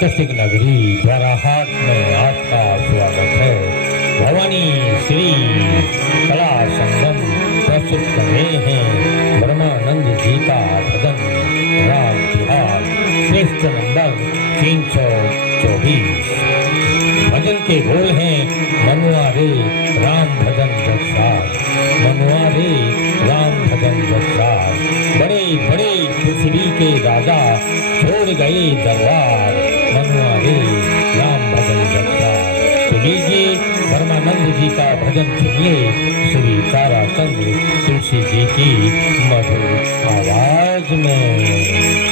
कसिक नगरी द्वाराहाट में आपका स्वागत है। भवानी श्री कला संगम प्रस्तुत कर रहे हैं ब्रह्मानंद जी का भजन राग बिहार श्रेष्ठ नंबर 324। भजन के बोल हैं मनुआ रे राम भजन जगसार, मनुआ रे राम भजन जगसार। बड़े बड़े पृथ्वी के राजा छोड़ गए दरबार, मनुआ रे राम भजन जगसार। तो लीजिए ब्रह्मानंद जी का भजन सुनिए श्री ताराचंद्र तुलसी जी की मधुर आवाज में।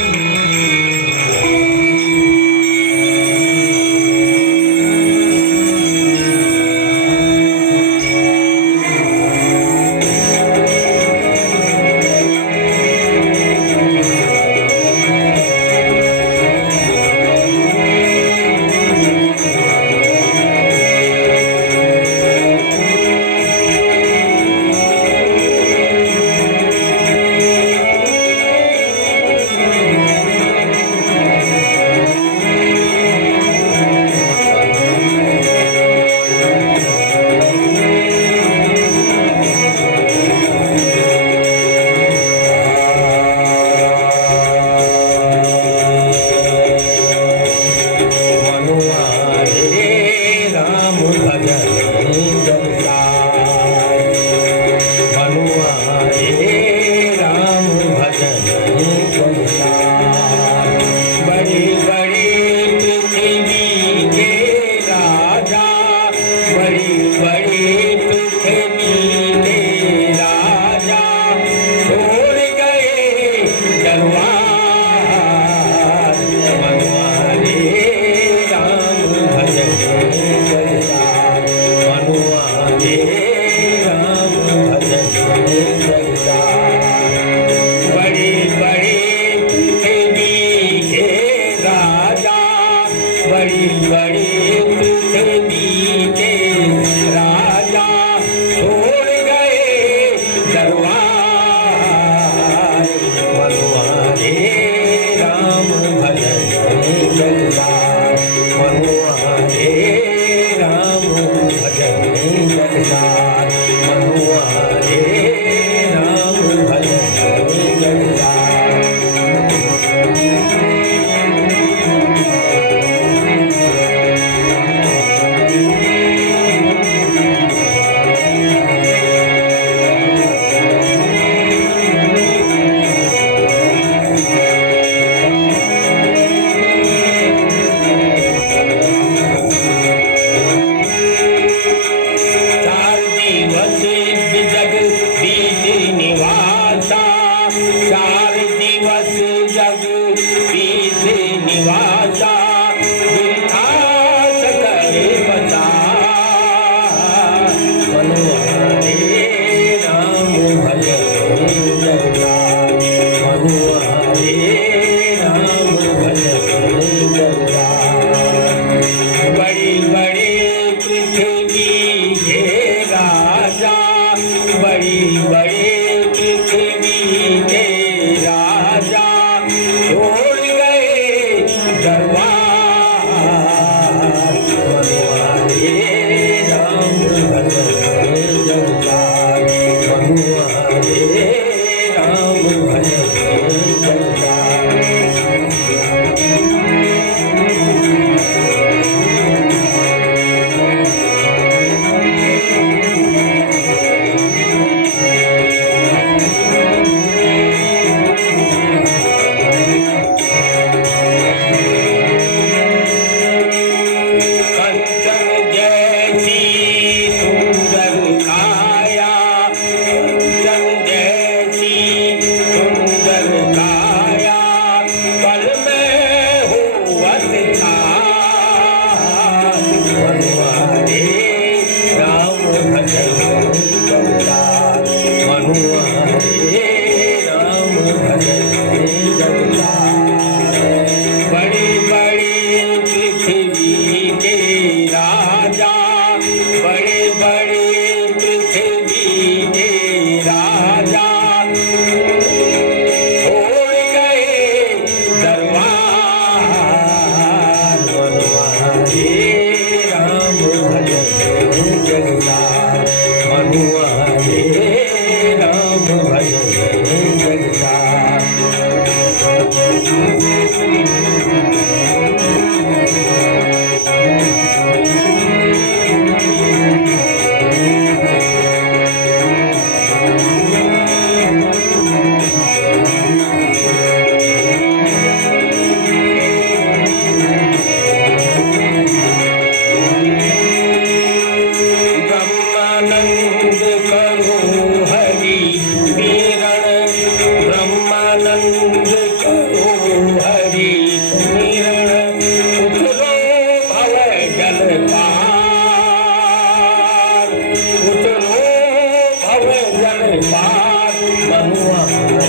पार मनुआ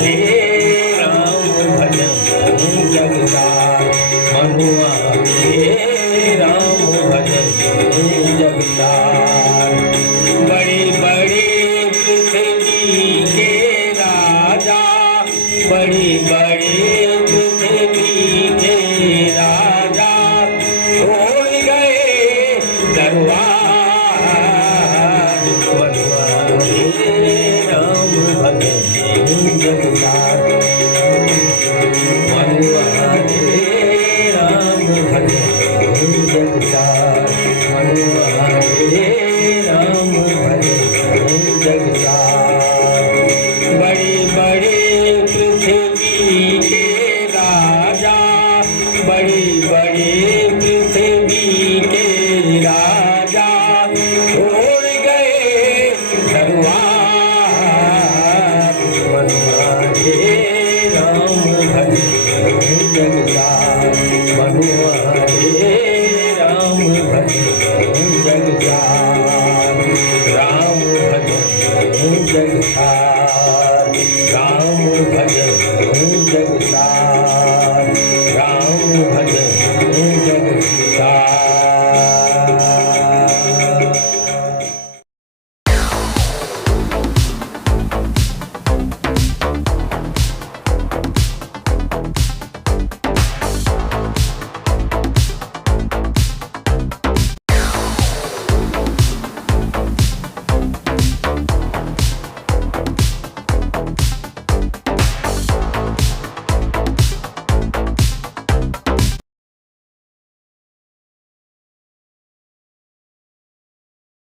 रे राम भजन जगतार मनुआ रे राम भजन जगतार बड़े बड़े पृथ्वी के राजा बड़े बड़े पृथ्वी के राजा छोड़ गए दरबार मनुआ रे राम भजन जगतार मनुआ रे राम भजन जगतार मनुआ रे राम भजन जगतार बड़े बड़े पृथ्वी के राजा बड़े बड़े पृथ्वी के राजा छोड़ गए दरबार मनुआ रे राम भजन जगतार मनुआ रे राम भजन जगतार राम भजन जगतार राम भजन जगतार